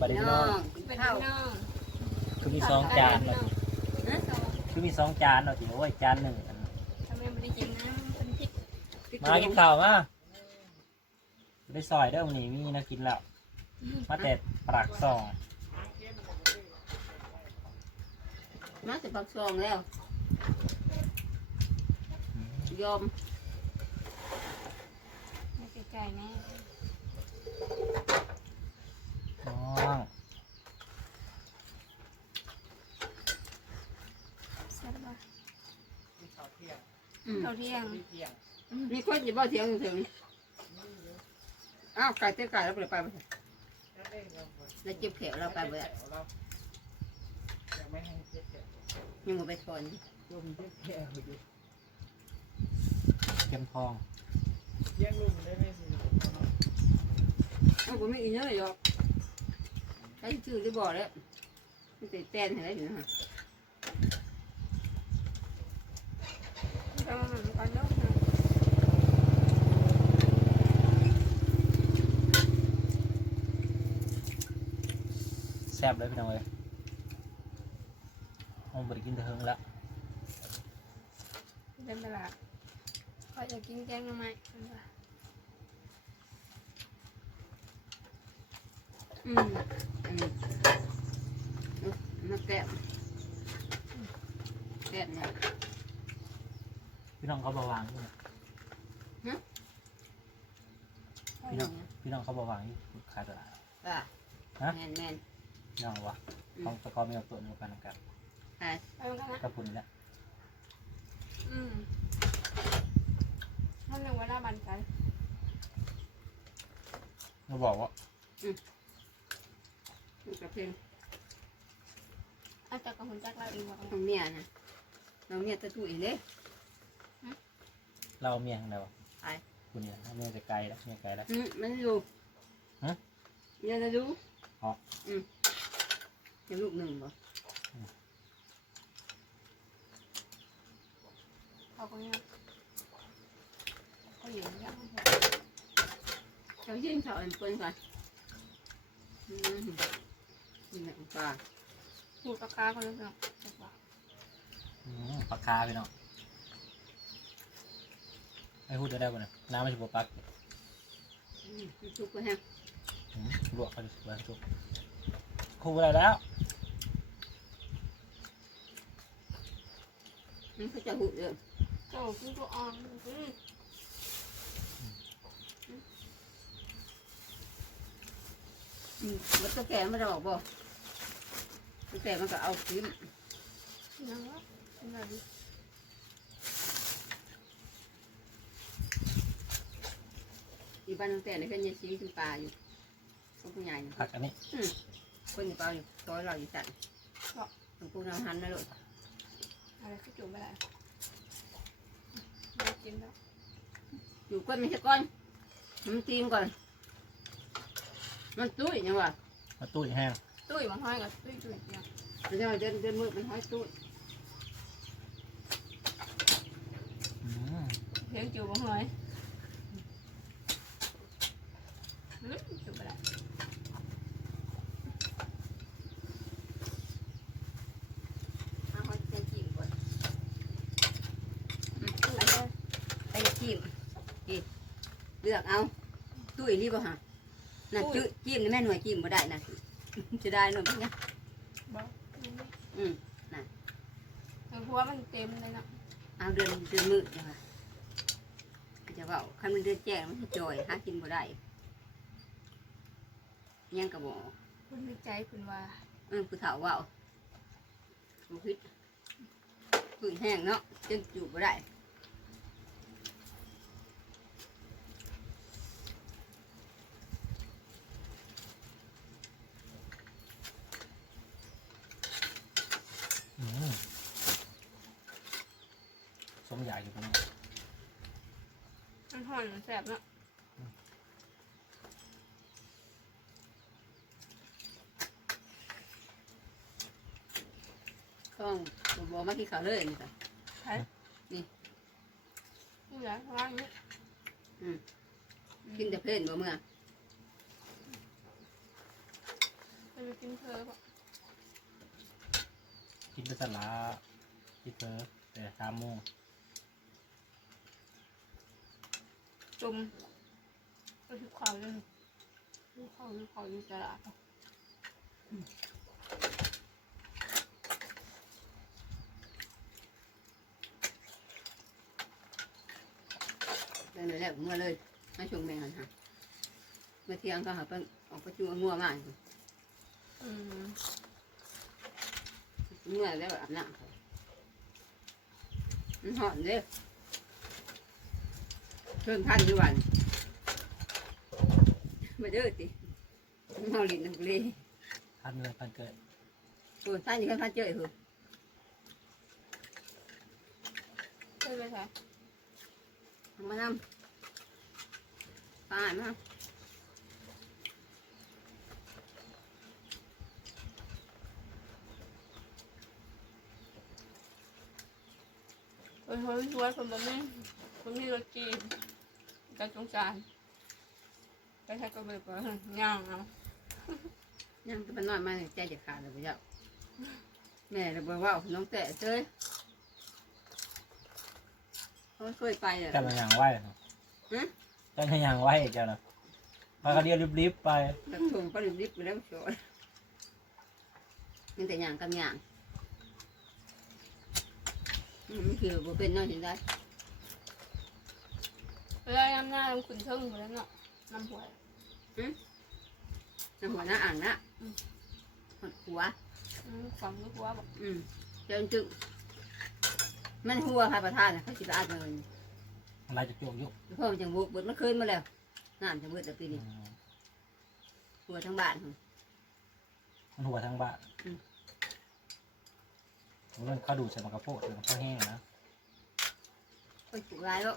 บัดนี้พี่น้องกินเป็นข้าวน้องคือมีสองจานเนาะฮะคือมีสองจานเนาะที่โอ้ยจานหนึ่งอันทำไมไม่ได้กินน้ำเป็นพริกมากินข้าวมาได้ซอยเด้อวันนี้มีนะกินแล้ว มาแต่ปากซองมาแต่ปักซองแล้ว ยอมไม่ใส่ไก่แม่ น้อง ใช่ป่ะ อืม เขาเที่ยง มีคนจะบ่เสียงถึงอ้าวไก่เต้ไก่แล้วไปไปบ่แล้วเจ็บแขนเราไปบ่ได้ยังบ่ไปถอนเข็มทองอ้าวบ่มีอีเนื้อหรอกใช้ชื่อได้บ่แล้วมันติดแตนให้ได้อยู่นะฮะก็มันก็ยกนะ แซ่บเลยพี่น้องเอ้ยห้องบริกินแต่เฮิงแล้วเป็นเวลาเขาจะกินแกงทำไมเป็นว่าอืมอืมเอามาแก้มแก้มเนี่ย พี่น้องเขาบาวางอยู่นะพี่น้องพี่น้องเขาบาวางอยู่ขายตลาดอะฮะแมนแมนพี่น้องวะของตะกอนมีเอาตัวหนึงกันนะครับอะไปมันกันนะกระพุนนี่แหละอืมท่านหนึ่งวันละบันกันเราบอกว่ามันกระเพียงอาจจะกับหุ่นจักเราเองว่าน้องเมียนะน้องเมียตะตุยเด้ เราเอาเมียข้างในวะไปคุณเนี่ยเมียจะไกลแล้วเมียไกลแล้ว อืมมันอยู่ฮะเมียจะดูอ๋ออืมเดี๋ยวลูกหนึ่งบ่เขาก็เนี่ยเขาอยู่ยังเจ้าชิ้นเขาเป็นคนก่อนอืมนี่แหละปลาหูปลาคาเขาเลยเนาะจักว่าอืมปลาคาพี่น้อง ให้พูดได้ได้ป่ะเนี่ยน้ำไม่ใช่ปลาปักอืมชุกไปฮะอืมลวกเขาจะสวยจุกคู่อะไรแล้วมันเขาจะหุบเด้อเจ้าคือตัวอ่อนอืมอืมมันตัวแก่มันจะบอกบ่ตัวแก่มันก็เอาขึ้นยังวะเป็นแบบนี้อีบ้านตัวแก่ในเพื่อนยังชี้ขึ้นปลาอยู่คนผู้ใหญ่น่ะผักอันนี้คนอยู่เปล่าอยู่ซอยเราอยู่สั่นหลวงปู่นำหันนะลูกอะไรก็จุ่มไปแล้วไม่กินแล้วอยู่ก้นไม่ใช่ก้อนมันตีมก่อน มันตุ้ยยังวะมาตุ้ยแห้งตุ้ยมันห้อยกับตุ้ยตุ้ยเนี่ยมันจะเดินเดินมือมันห้อยตุ้ยอืมเลี้ยงจูบมันห้อยอืมจุ่มไปแล้ว เอาห้อยใจจีบก่อน อันนี้ ใจจีบอีเลือกเอาตุ้ยนี่บ่ฮะนั่นตุ้ยจีบนี่แม่หน่วยจีบบ่ได้นะจะได้หน่อยพี่นะบอกอืมเพราะว่ามันเต็มเลยเนาะเอาเดือนเดือนมืดจังวะจะว่าคันมันเดือนแจ้งมันจะจอยหากินบ่ได้ยังกระบอกคุณวิจัยคุณว่าเออผู้เฒ่าเว่าบุพิษพื้นแห้งเนาะจนอยู่บ่ได้ อืมสมใหญ่อยู่ตรงนี้ มันห่อนมัน แสบเนาะต้องบอกมาที่เขาเลยนี่ค่ะนี่แหละว่าอย่างนี้กินแต่เพลินบ่เมื่อพไปกินเธอปะกินไปสลาที่เธอแต่สามโมง จมไปทุกข่าวเลยทุกข่าวทุกข่าวอยู่ตลาดปะแล้วนั่นแหละงัวเลยมาชงแมงกันฮะเมื่อเที่ยงเขาหาเพิ่นออกประจุงัวมาอยู่อืมงัวแล้วอาบน้ำเขามันหอนเด้อ เพิ่นพันอยู่วันมาเด้อติเมาลิ้นน้ำเลยพันเลยพันเกิดโอ้ยพันอยู่แค่พันเจ้ยเหรอเคยไปใช่เอามานำปลามาไปเฮ้ยชวนคนแบบนี้คนมีรถจีน การสงสารไปใช้ก็แบบว่าย่างเอายังจะเป็นน้อยมาใจจะขาดเลยพ่อเจ้าแม่เราบอกว่าน้องแต่เจ้ยเขาเคยไปอะเจ้าเป็นอย่างไหวเนาะฮะเจ้าเป็นอย่างไหวเจ้าเนาะพากันเดียวรีบๆไปแล้วทงก็รีบๆไปแล้วโชยมีแต่อย่างกับอย่างอืมมันคือบ่เป็นน้อยเห็นได้เวลาน้ำหน้าลงขุนเชิงหมดแล้วเนาะน้ำหวยน้ำหัวหน้าอ่างนะหดหัว อืมฝังลูกหัวบอกอืมเจ้าจึงมันหัวค่ะประธานน่ะเขาสิไปอาดเงินอะไรจะโจกยุกพ่อมันจังบุกเบิดมันคืนมาแล้วน้ำจะเบิดแต่ปีนี้หัวทั้งบ้านหั่น มันหัวทั้งบ้านอืม เรื่องข้าวดูดใส่มะกระโพดมันข้าวแห้งนะโอ้ยปลูกหลายแล้ว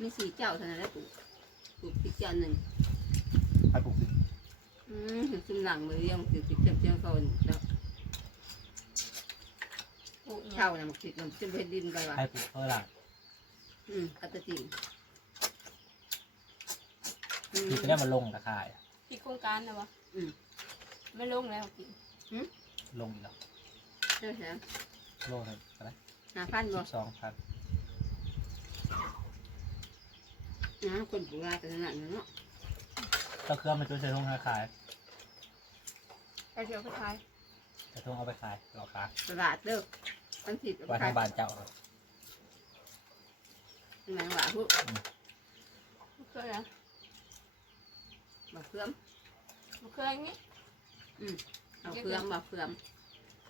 มีสี่เจ้าเท่านั้นแหล้วปลูกปลูกสิบเจ้าหนึ่งไปปลูกพริกอืมซึมหลังมือเรียงสิบสิบเจ้าเจ้าเขาแล้วปลูกเช่านะมันติดมันจะไปดินไปว่ะไปปลูกเพื่อหลังอืมกัตตะติอืมพริกก็ได้มาลงตะข่ายที่โครงการนะวะอืม ไม่ลงแล้วกินลงอีกแล้วใช่ไหมโลเท่าไหร่หาพันบ่สิบสองพัน นะคนปลูกหลายกันนั่นเนาะก็เครื่องมันจนใส่ทงขายไปเที่ยวไปขายใส่ทงเอาไปขายหลอกขายตลาดเด้อมันผิดไว่าทางบ้านเจ้าครับหมายว่าพวกไม่เคยนะบ่เฟือมไม่เคยอย่างนี้เอาเฟือมบ่เฟือม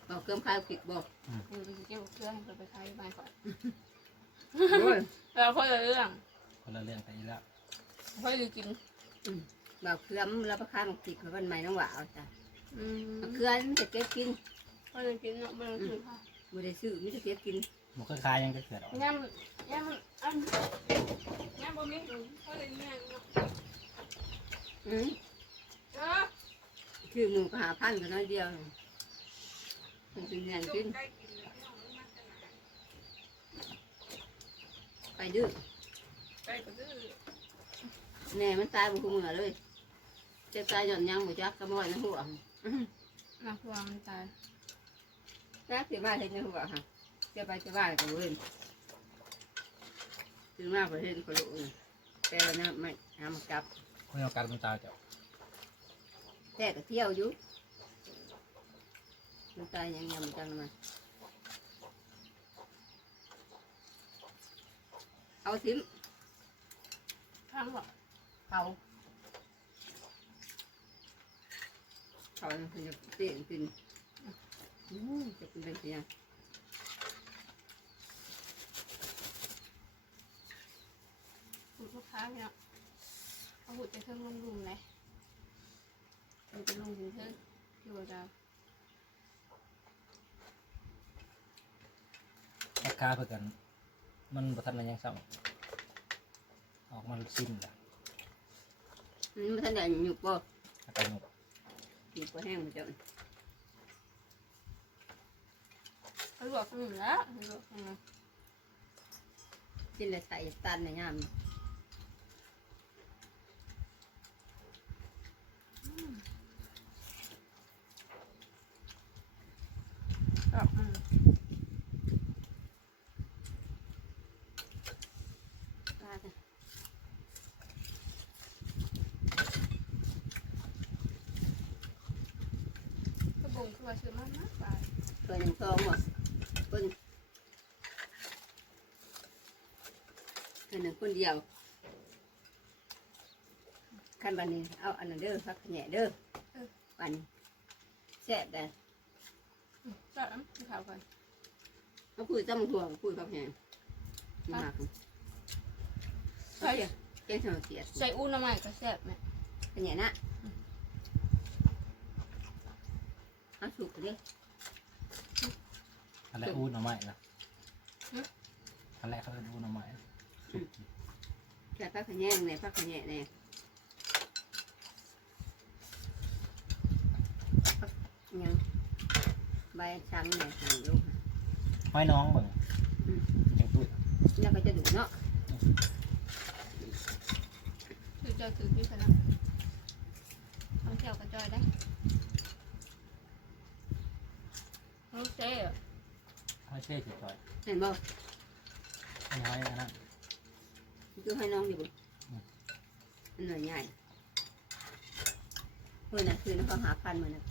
บ่เฟือมคลายผิดบ่อืมไปเกี่ยวกับเครื่องไปไปขายบ้านก่อนโอ้ยเราคนละเรื่อง คนละเรื่องกันอีกแล้วค่อยดูกินบ่เคลื่อมแล้วประคานของผิดเขาเป็นใหม่น้องหว่าเอาจ้ะอืมเอาเคลื่อมมันจะเก็บกินค่อยดูกินเนาะไม่ต้องซื้อค่ะบ่ได้ซื้อมันจะเก็บกินมันก็ขายยังจะเกิดออกย่ำย่ำอันย่ำบะหมี่ค่อยเลยเนี่ยเนาะอืมเออคือหมูก็หาพันกันน้อยเดียวมันเป็นเงินกินไปดื้อ ไปก็ดื้อแน่มันตายบ่คุ้มเหงาเลยจะตายหย่อนยังบ่จักกระมอยในหัวอื้อหือมาพวงมันตายจักสิว่าเห็นในหัวค่ะจะไปจะว่าก็บ่เห็นถึงมาบ่เห็นก็รู้นะแต่ว่านะไม่หามาจับคนเอาการมันตายเจ้าแต่ก็เที่ยวอยู่มันตายยังยังจังมันเอาทิม ข้างบอกเขาเขาเนี่ยคือจะเตี้ยกินอืมจะเป็นเป็นยังหูลูกค้าเนี่ยเอาหูจะเครื่องลงลุมเลยมันจะลงถึงเครื่องที่ว่าจะราคาเพื่อกัน มันประทันมันยังซ้ำ ออกมันสิ้นละอืมมันท่านใหญ่หยุกบ่อาไปหมดหยุกบ่แห้งมันจะเขาลวกขนมแล้วเขาลวกขนมกินเลยใส่ตันในยาม มันมากไป ตัวหนึ่งสองบ่คนตัวหนึ่งคนเดียวขั้นบันนี้เอาอันนั้นเด้อพักแหน่เด้อบันนี้แซ่บได้จับน้ำที่ขาวก่อนเอาคุยตั้มถั่วคุยพักแหน่มากใช่แกงสมเกียรติใส่อุ้นน้ำมันก็แซ่บไหมเป็นไงนะเอาสุกดิ อันแรกอูดหน่อไม้นะอันแรกเขาเป็นอูดหน่อไม้แค่พักขะแยงเนี่ยพักขะแยงเนี่ยยังใบช้ำเนี่ยหันลูกห้อยน้องเบิ่งยังตุ้ยแล้วก็จะดูเนาะคือเจอคือพี่พนักต้องเที่ยวกระจอยได้ต้องเซ่ห้อย เช่สิจอยเห็นบ่อันนี้ห้อยอันนั้นคือให้น้องอยู่บ่อันหน่อยใหญ่เมื่อน่ะคือน้องเขาหาพันเหมือนน่ะ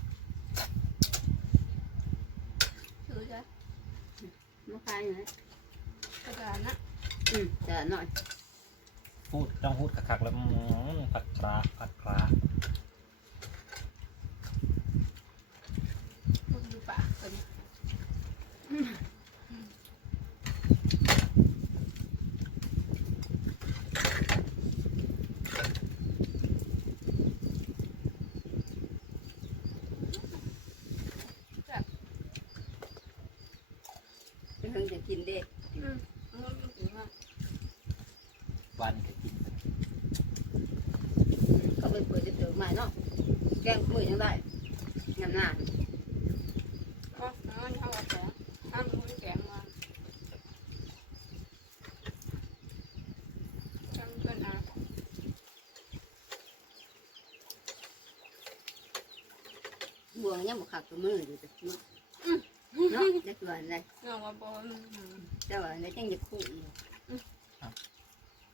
คือจะมาขายอยู่นะกระดานนะอืมจะหน่อยพูดต้องพูดคักๆแล้วอืมผัดกราผัดกรา มึงดูปากกันแบบ เป็นเพิ่ง จะกินเด้อืมมันไม่ถึงว่าวันก็กินอืมเขาไปเปิดจะเจอใหม่เนาะแกงมือยังได้งามหน้าอ๋อมันเท่ากับแสงห้ามมันแข็งมาจำเพื่อนอะบวงยังบ่ขักตัวมืออยู่แต่มือ เนาะจะตัวอะไรเงาว่าบอลแต่ว่าในจังจะคู่อยู่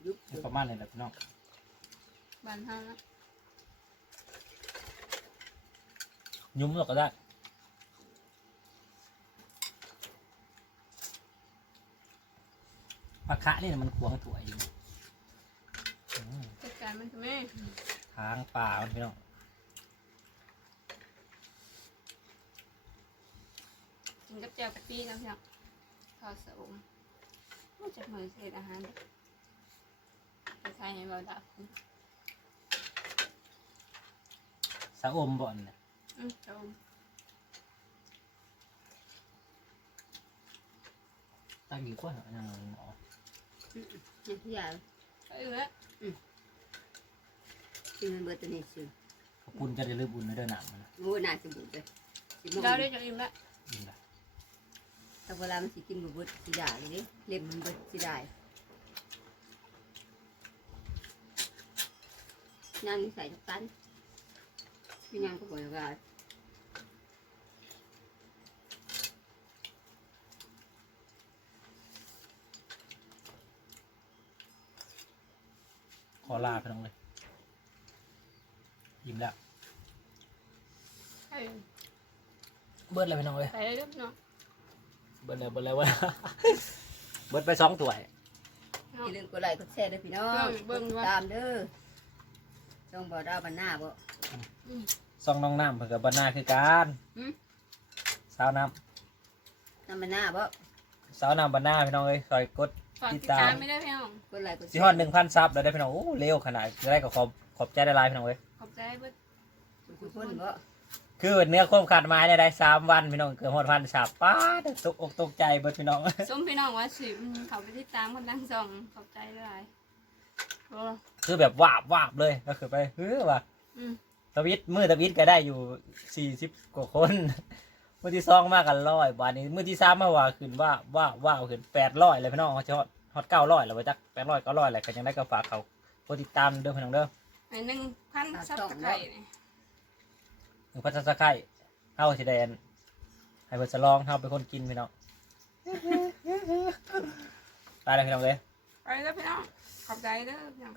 ยุบนี่ประมาณนี้แหละพี่น้องบานเท่านะยุ้มเราก็ได้ปลาคะนี่น่ะมันขวางถั่วอยู่อืมจัดการมันทำไมทางป่ามันพี่น้อง กินกับแจ่วกับปีน้ำเพียงข้าวสะอมจะเหมือนเศษอาหารไปใช้ในบ่อดับสะอมบ่อนเนี่ยอืมสะอมตั้งอยู่กว่าอย่างหมอยังที่ยาไปอยู่แล้วกินมันเบิดตัวนี้ซื้อขอบคุณจะได้ลืมบุญในเดินหนังมันนะโอ้น่าจะบุญเลยสิมองเราได้จะอิ่มแล้วยินละ แต่เวลามันสิกินบ่เบิดสิได้เลยเด้เล็มมันเบิดสิได้นั่นใส่ทุกตันพี่ยังก็บอกว่าขอลาพี่น้องเลยยิ้มแล้วใช่เบิดเลยพี่น้องเลย ไปเลยลูกเนาะ เบิดเลยเบิดเลยเว่าเบิดไปสองถ้วยเนาะอย่าลืมกดไลค์กดแชร์ด้วยพี่น้องเบิ่งเบิ่งกดติดตามเด้อช่องบ่อดาวบันหน้าบ่อืมซองน้องน้ำเพื่อกับบรรณาคือการหืม สาวน้น้ำบันหน้าบ่ำสาวน้ำบรรณาพี่น้องเลยคอยกด ฝากติติดดตามตามไม่ได้พี่น้องกดไลค์กดแชสิร์ฮอดหนึ่งพันซับแล้วได้พี่น้องโอ้เร็วขนาดจะได้ก็ขอบขอบใจได้หลายพี่น้องเลยขอบใจเบิดทุกคนบ่ คือเนื้อควบขาดไม้ได้ได้สามวันพี่น้องเกือบฮอดพันซับป้าดตกอกตกใจเบิดพี่น้องส้มพี่น้องว่าสิอืมเขาไปติดตามคนดังสองขอบใจหลายโอ้คือแบบวาบวาบเลยก็คือไปเฮ้อว่ะอืมทวิตมือทวิตก็ได้อยู่สี่สิบกว่าคน มือที่สองมากกันร้อยบาทนี้มือที่สามมาว่าขึ้นว่าว่าว่าขึ้นแปดร้อยเลยพี่น้องเขาจะฮอตฮอตเก้าร้อยแล้วไปจักแปดร้อยเก้าร้อยอะไรก็ยังได้ก็ฝากเขากดติดตามเด้อพี่น้องเด้อ ไอ้หนึ่งพันซับตะไคร้นี่ หนึ่งพันสักไข่เฮาสิแดนให้เพิ่นสลองเฮาเป็นคนกินพี่น้องไปเลยพี่น้องเลย ไปแล้วพี่น้อง ขอบใจเด้อพี่น้อง